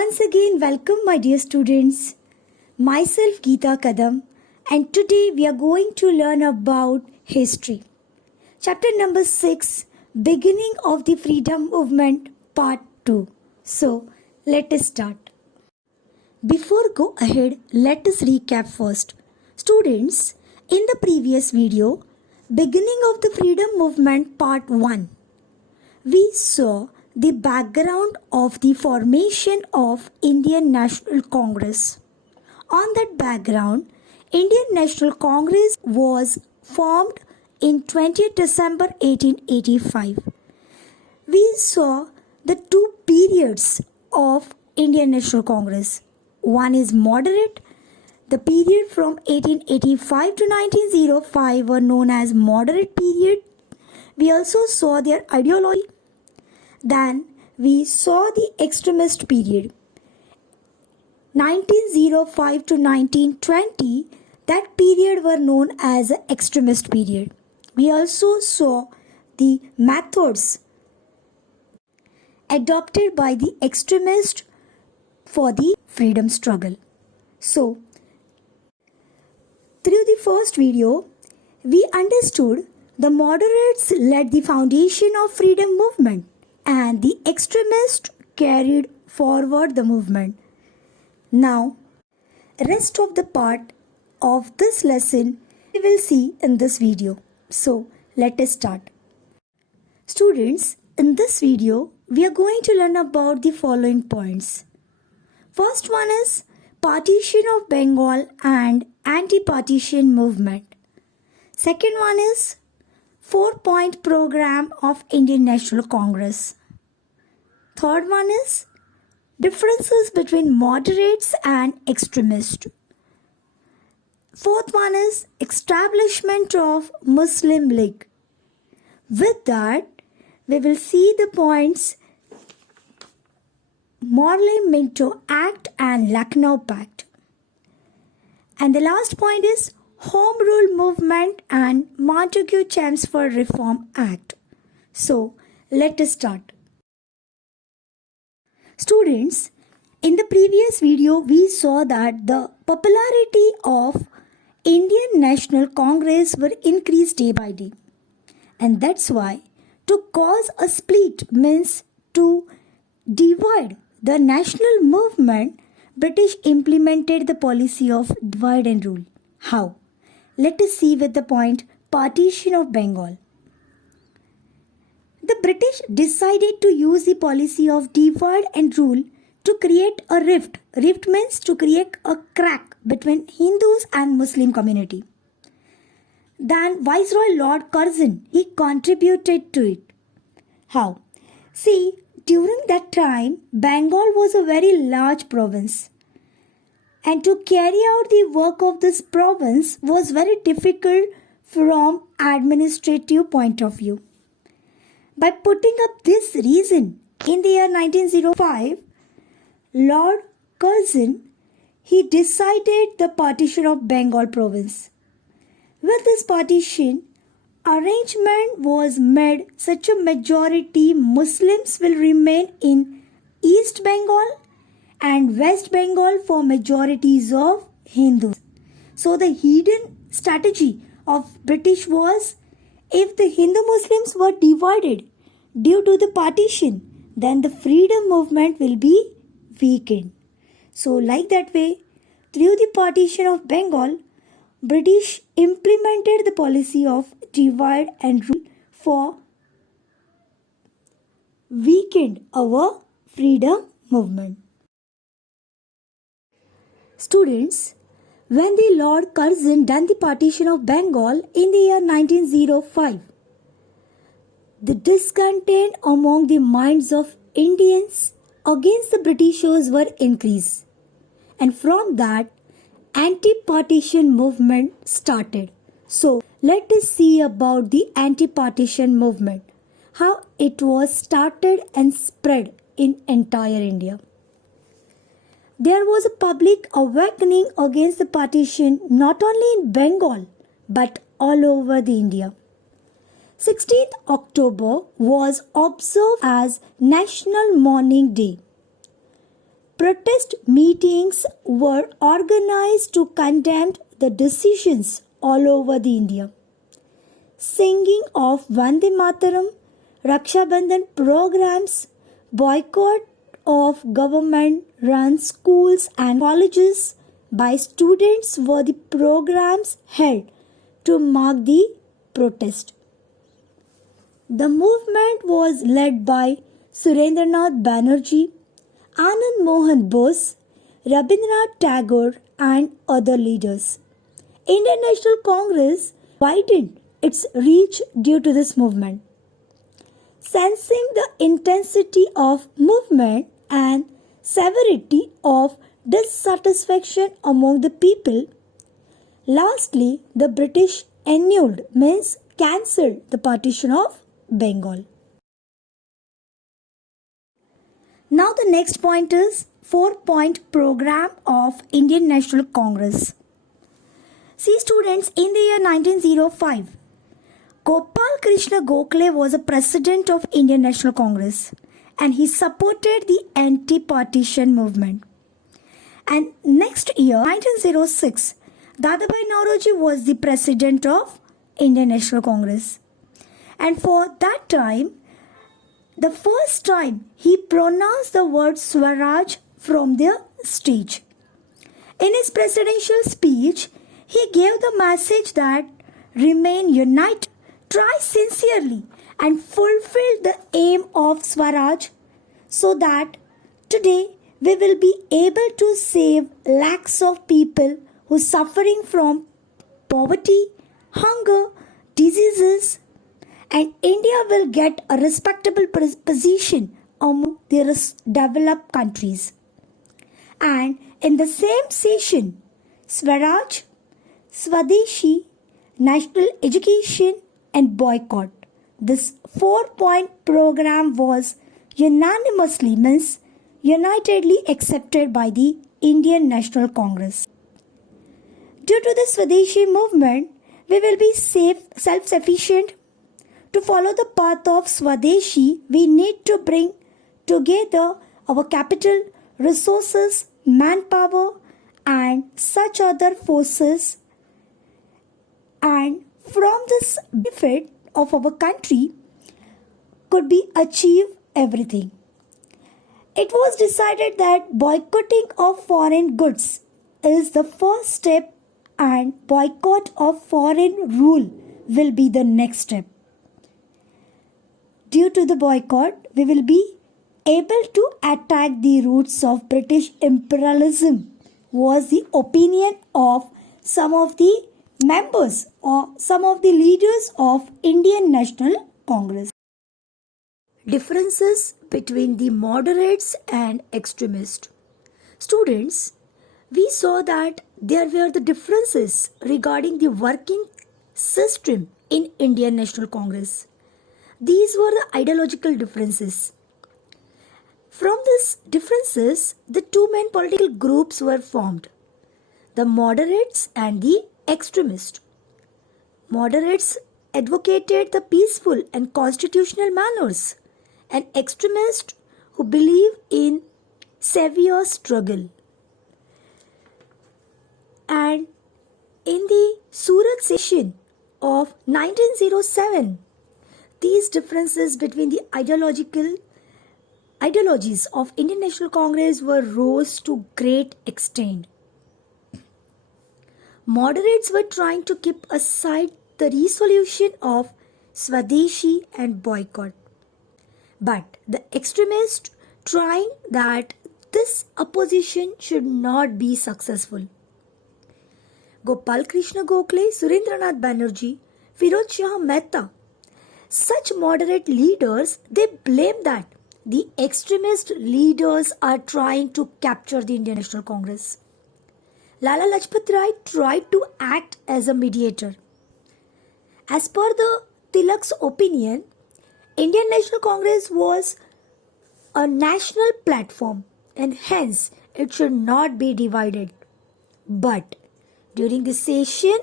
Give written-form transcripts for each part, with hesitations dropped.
Once again, welcome my dear students. Myself Geeta Kadam, and today we are going to learn about history. Chapter number 6, Beginning of the Freedom Movement, Part 2. So, let us start. Before go ahead, let us recap first. Students, in the previous video, Beginning of the Freedom Movement, Part 1, we saw the background of the formation of Indian National Congress. On that background, Indian National Congress was formed in 20th December 1885. We saw the two periods of Indian National Congress. One is moderate. The period from 1885 to 1905 were known as moderate period. We also saw their ideology. Then we saw the extremist period. 1905 to 1920, that period were known as extremist period. We also saw the methods adopted by the extremists for the freedom struggle. So, through the first video, we understood the moderates led the foundation of freedom movement and the extremists carried forward the movement. Now, rest of the part of this lesson we will see in this video. So, let us start. Students, in this video, we are going to learn about the following points. First one is partition of Bengal and anti-partition movement. Second one is 4-point program of Indian National Congress. Third one is differences between moderates and extremists. Fourth one is establishment of Muslim League. With that, we will see the points Morley-Minto Act and Lucknow Pact. And the last point is Home Rule Movement and Montagu-Chelmsford Reform Act. So, let us start. Students, in the previous video, we saw that the popularity of Indian National Congress were increased day by day. And that's why to cause a split means to divide the national movement, British implemented the policy of divide and rule. How? Let us see with the point partition of Bengal. The British decided to use the policy of divide and rule to create a rift. Rift means to create a crack between Hindus and Muslim community. Then Viceroy Lord Curzon, he contributed to it. How? See, during that time, Bengal was a very large province. And to carry out the work of this province was very difficult from administrative point of view. By putting up this reason, in the year 1905, Lord Curzon, he decided the partition of Bengal province. With this partition, arrangement was made such a majority Muslims will remain in East Bengal and West Bengal for majorities of Hindus. So the hidden strategy of British was, if the Hindu Muslims were divided due to the partition, then the freedom movement will be weakened. So like that way, through the partition of Bengal, British implemented the policy of divide and rule for weakened our freedom movement. Students, when the Lord Curzon done the partition of Bengal in the year 1905, the discontent among the minds of Indians against the Britishers were increased. And from that, anti-partition movement started. So, let us see about the anti-partition movement, how it was started and spread in entire India. There was a public awakening against the partition not only in Bengal but all over the India. 16th October was observed as National Mourning Day. protest meetings were organized to condemn the decisions all over the India. Singing of Vande Mataram, Raksha Bandhan programs, boycott of government-run schools and colleges by students were the programs held to mark the protest. The movement was led by Surendranath Banerjee, Anand Mohan Bose, Rabindranath Tagore and other leaders. Indian National Congress widened its reach due to this movement. Sensing the intensity of movement and severity of dissatisfaction among the people, lastly, the British annulled, means cancelled, the partition of Bengal. Now the next point is 4-point program of Indian National Congress. See students, in the year 1905, Gopal Krishna Gokhale was a president of Indian National Congress and he supported the anti-partition movement. And next year, 1906, Dadabhai Naoroji was the president of Indian National Congress. And for that time, the first time he pronounced the word Swaraj from the stage. In his presidential speech, he gave the message that remain united, try sincerely and fulfill the aim of Swaraj so that today we will be able to save lakhs of people who are suffering from poverty, hunger, diseases, and India will get a respectable position among the developed countries. And in the same session, Swaraj, Swadeshi, national education and boycott. This 4-point program was unanimously, means unitedly accepted by the Indian National Congress. Due to the Swadeshi movement, we will be self-sufficient. To follow the path of Swadeshi, we need to bring together our capital, resources, manpower and such other forces, and from this benefit of our country could be achieve everything. It was decided that boycotting of foreign goods is the first step and boycott of foreign rule will be the next step. Due to the boycott, we will be able to attack the roots of British imperialism, was the opinion of some of the members or some of the leaders of Indian National Congress. Differences between the moderates and extremists. Students, we saw that there were the differences regarding the working system in Indian National Congress. These were the ideological differences. From these differences, the two main political groups were formed, the moderates and the extremists. Moderates advocated the peaceful and constitutional manners, and extremists who believe in severe struggle. And in the Surat session of 1907, these differences between the ideologies of Indian National Congress were rose to great extent. Moderates were trying to keep aside the resolution of Swadeshi and boycott. But the extremists trying that this opposition should not be successful. Gopal Krishna Gokhale, Surendranath Banerjee, Firoz Shah Mehta, such moderate leaders, they blame that the extremist leaders are trying to capture the Indian National Congress. Lala Lajpat Rai tried to act as a mediator. As per the Tilak's opinion, Indian National Congress was a national platform and hence it should not be divided. But during the session,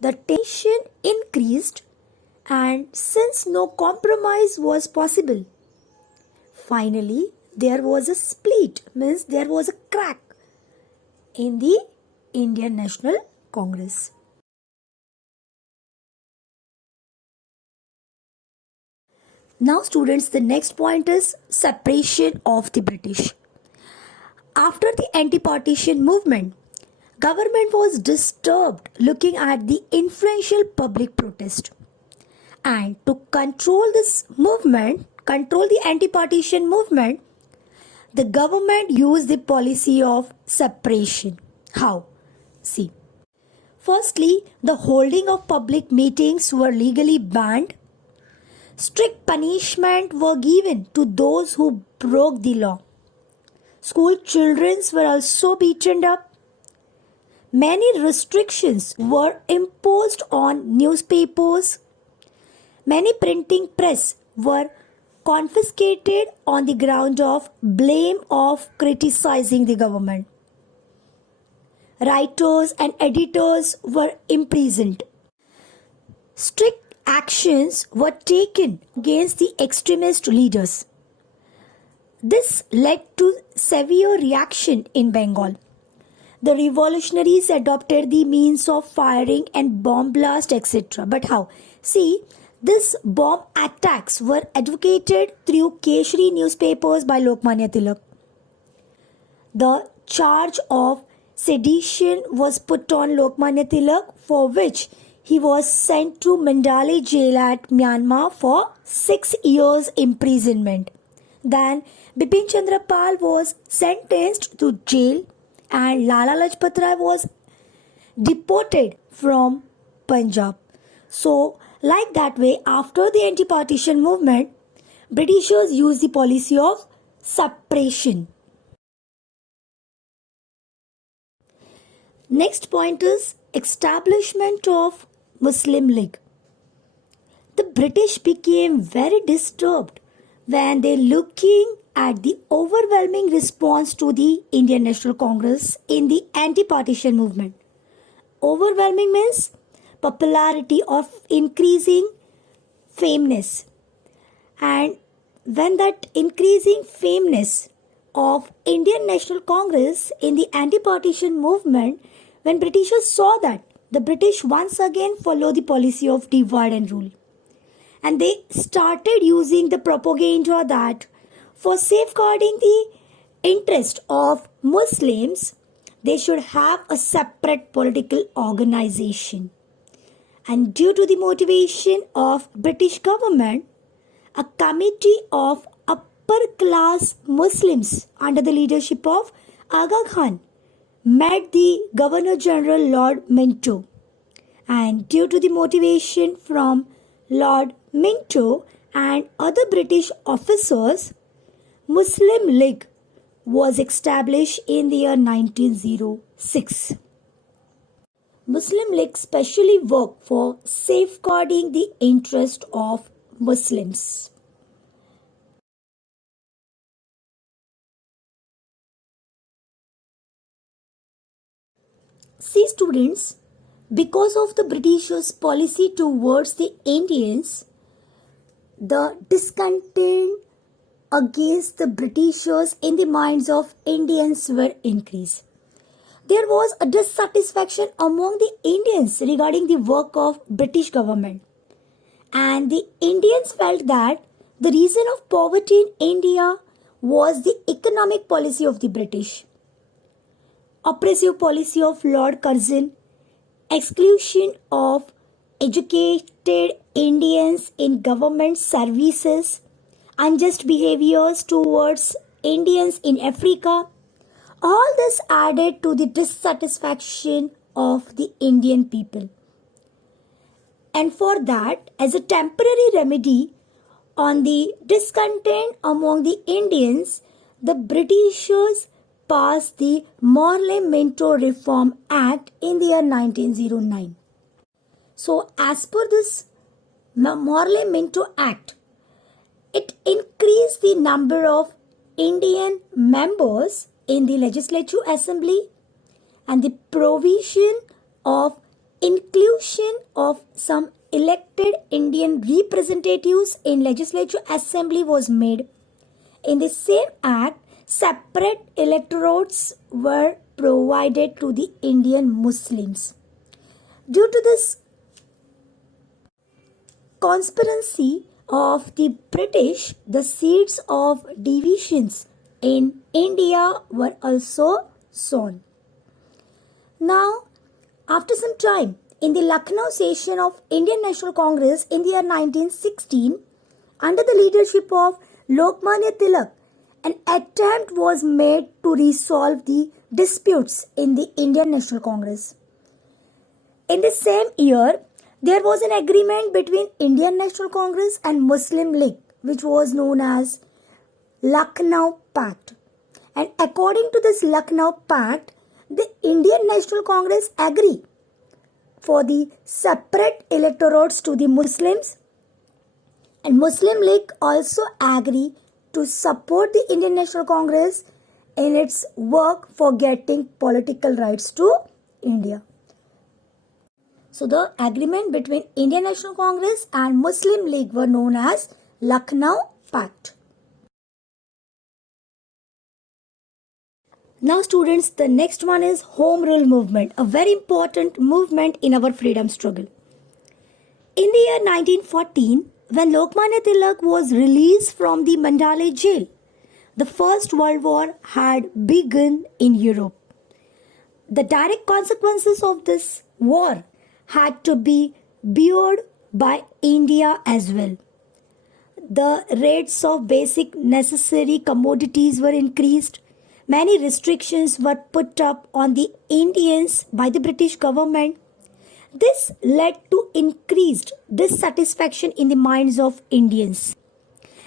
the tension increased and since no compromise was possible, finally there was a split, means there was a crack in the Indian National Congress. Now students, the next point is separation of the British. After the anti-partition movement, government was disturbed looking at the influential public protest. And to control this movement, control the anti-partition movement, the government used the policy of separation. How? See. Firstly, the holding of public meetings were legally banned. Strict punishment were given to those who broke the law. School children were also beaten up. Many restrictions were imposed on newspapers. Many printing press were confiscated on the ground of blame of criticizing the government. Writers and editors were imprisoned. Strict actions were taken against the extremist leaders. This led to severe reaction in Bengal. The revolutionaries adopted the means of firing and bomb blast, etc. But how? See, these bomb attacks were advocated through Keshari newspapers by Lokmanya Tilak. The charge of sedition was put on Lokmanya Tilak, for which he was sent to Mandalay jail at Myanmar for 6 years imprisonment. Then Bipin Chandra Pal was sentenced to jail and Lala Lajpat Rai was deported from Punjab. So, like that way, after the anti-partition movement, Britishers used the policy of suppression. Next point is establishment of Muslim League. The British became very disturbed when they looking at the overwhelming response to the Indian National Congress in the anti-partition movement. Overwhelming means popularity of increasing fameness. And when that increasing fameness of Indian National Congress in the anti-partition movement, when Britishers saw that, the British once again followed the policy of divide and rule. And they started using the propaganda that for safeguarding the interest of Muslims, they should have a separate political organization. And due to the motivation of British government, a committee of upper class Muslims under the leadership of Aga Khan met the Governor General Lord Minto. And due to the motivation from Lord Minto and other British officers, Muslim League was established in the year 1906. Muslim League specially worked for safeguarding the interest of Muslims. See students, because of the Britishers' policy towards the Indians, the discontent against the Britishers in the minds of Indians were increased. There was a dissatisfaction among the Indians regarding the work of British government. And the Indians felt that the reason of poverty in India was the economic policy of the British. Oppressive policy of Lord Curzon, exclusion of educated Indians in government services, unjust behaviors towards Indians in Africa, all this added to the dissatisfaction of the Indian people. And for that, as a temporary remedy on the discontent among the Indians, the Britishers passed the Morley-Minto Reform Act in the year 1909. So, as per this Morley-Minto Act, it increased the number of Indian members in the Legislative Assembly and the provision of inclusion of some elected Indian representatives in Legislative Assembly was made. In the same act, separate electorates were provided to the Indian Muslims. Due to this conspiracy of the British, the seeds of divisions in India were also sown. Now, after some time, in the Lucknow session of Indian National Congress in the year 1916, under the leadership of Lokmanya Tilak, an attempt was made to resolve the disputes in the Indian National Congress. In the same year, there was an agreement between Indian National Congress and Muslim League, which was known as Lucknow Pact. And according to this Lucknow Pact, the Indian National Congress agreed for the separate electorates to the Muslims, and Muslim League also agreed to support the Indian National Congress in its work for getting political rights to India. So the agreement between Indian National Congress and Muslim League were known as Lucknow Pact. Now students, the next one is Home Rule Movement, a very important movement in our freedom struggle. In the year 1914, when Lokmanya Tilak was released from the Mandalay jail, the First World War had begun in Europe. The direct consequences of this war had to be borne by India as well. The rates of basic necessary commodities were increased. Many restrictions were put up on the Indians by the British government. This led to increased dissatisfaction in the minds of Indians.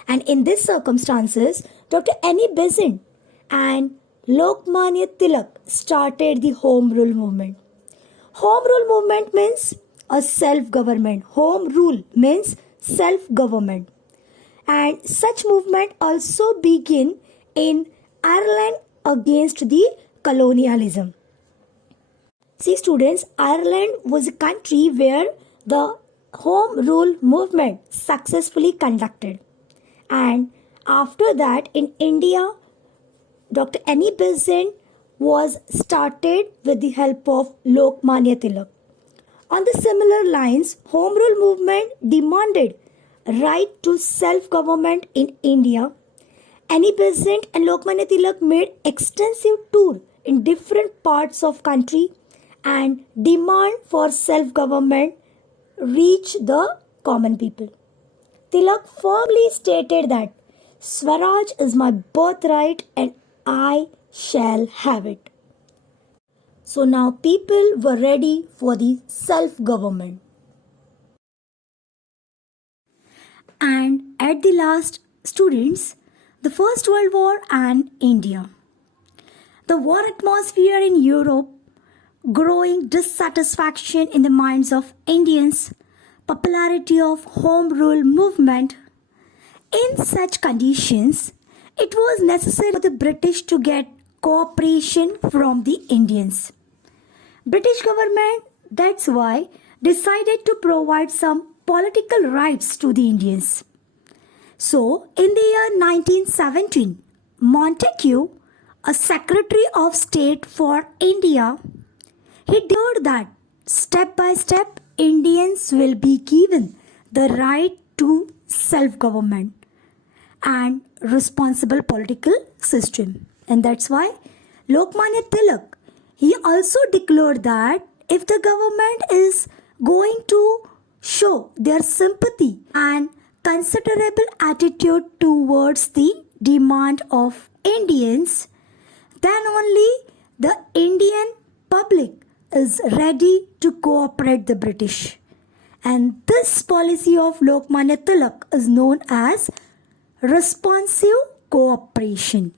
And in these circumstances, Dr. Annie Besant and Lokmanya Tilak started the Home Rule Movement. Home Rule Movement means a self-government. Home Rule means self-government. And such movement also began in Ireland against the colonialism. See students, Ireland was a country where the Home Rule movement successfully conducted. And after that in India, Dr. Annie Besant was started with the help of Lokmanya Tilak. On the similar lines, Home Rule movement demanded right to self-government in India. Annie Besant and Lokmanya Tilak made extensive tour in different parts of country, and demand for self-government reached the common people. Tilak firmly stated that Swaraj is my birthright and I shall have it. So now people were ready for the self-government. And at the last, students, the First World War and India. The war atmosphere in Europe, growing dissatisfaction in the minds of Indians, popularity of Home Rule movement. In such conditions, it was necessary for the British to get cooperation from the Indians. British government, that's why, decided to provide some political rights to the Indians. So, in the year 1917, Montagu, a Secretary of State for India, he declared that step by step Indians will be given the right to self-government and responsible political system. And that's why Lokmanya Tilak, he also declared that if the government is going to show their sympathy and considerable attitude towards the demand of Indians, then only the Indian public is ready to cooperate the British. And this policy of Lokmanya Tilak is known as responsive cooperation.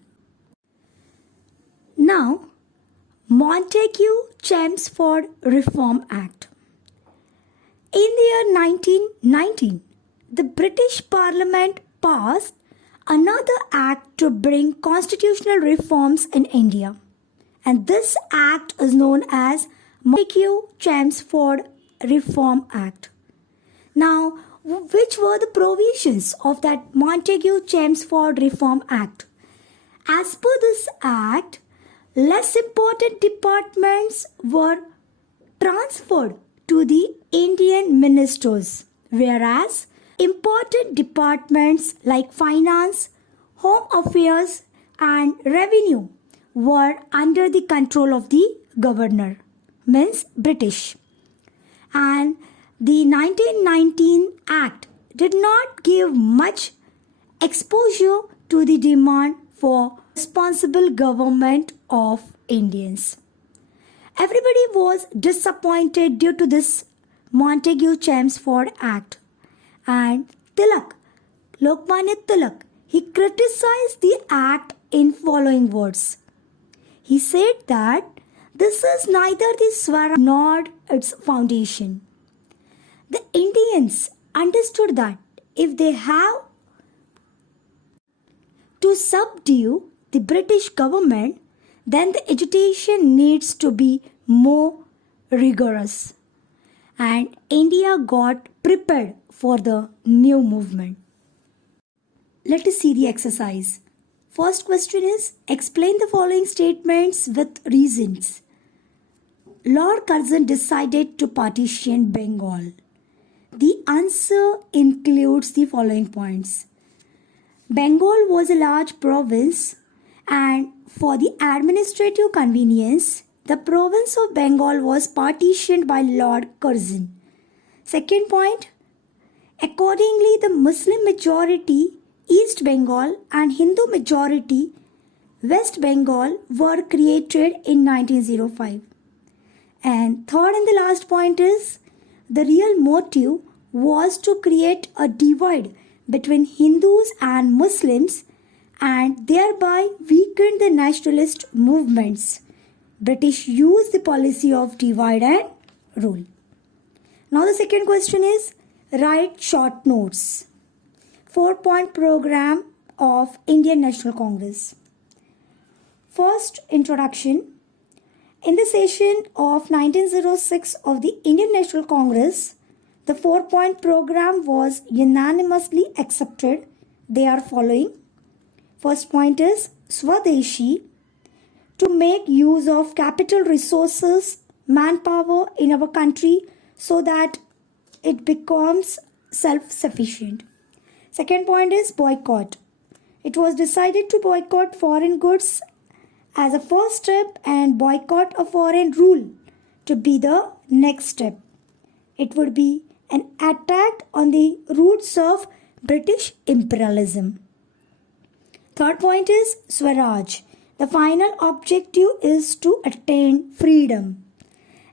Now, Montagu-Chelmsford Reform Act. In the year 1919, the British Parliament passed another act to bring constitutional reforms in India. And this act is known as Montagu-Chelmsford Reform Act. Now, which were the provisions of that Montagu-Chelmsford Reform Act. As per this act, less important departments were transferred to the Indian ministers, whereas important departments like finance, home affairs, and revenue were under the control of the governor, means British. And the 1919 Act did not give much exposure to the demand for responsible government of Indians. Everybody was disappointed due to this Montagu-Chelmsford Act. And Lokmanya Tilak, he criticized the act in following words. He said that this is neither the Swara nor its foundation. The Indians understood that if they have to subdue the British government, then the agitation needs to be more rigorous. And India got prepared for the new movement. Let us see the exercise. First question is, explain the following statements with reasons. Lord Curzon decided to partition Bengal. The answer includes the following points. Bengal was a large province, and for the administrative convenience, the province of Bengal was partitioned by Lord Curzon. Second point, accordingly, the Muslim majority East Bengal and Hindu majority West Bengal were created in 1905. And third and the last point is, the real motive was to create a divide between Hindus and Muslims and thereby weaken the nationalist movements. British used the policy of divide and rule. Now the second question is, write short notes. 4-point program of Indian National Congress. First, introduction. In the session of 1906 of the Indian National Congress, the 4-point program was unanimously accepted. They are following. First point is Swadeshi, to make use of capital resources, manpower in our country so that it becomes self-sufficient. Second point is boycott. It was decided to boycott foreign goods as a first step and boycott a foreign rule to be the next step. It would be an attack on the roots of British imperialism. Third point is Swaraj. The final objective is to attain freedom.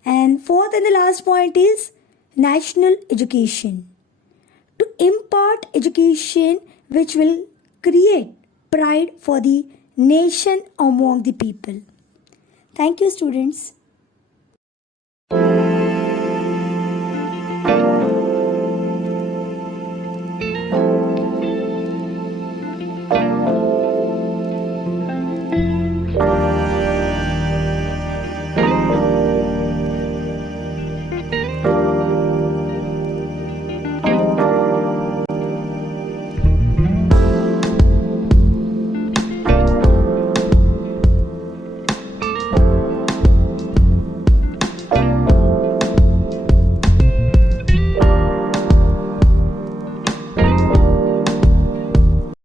And fourth and the last point is national education. To impart education which will create pride for the nation among the people. Thank you, students.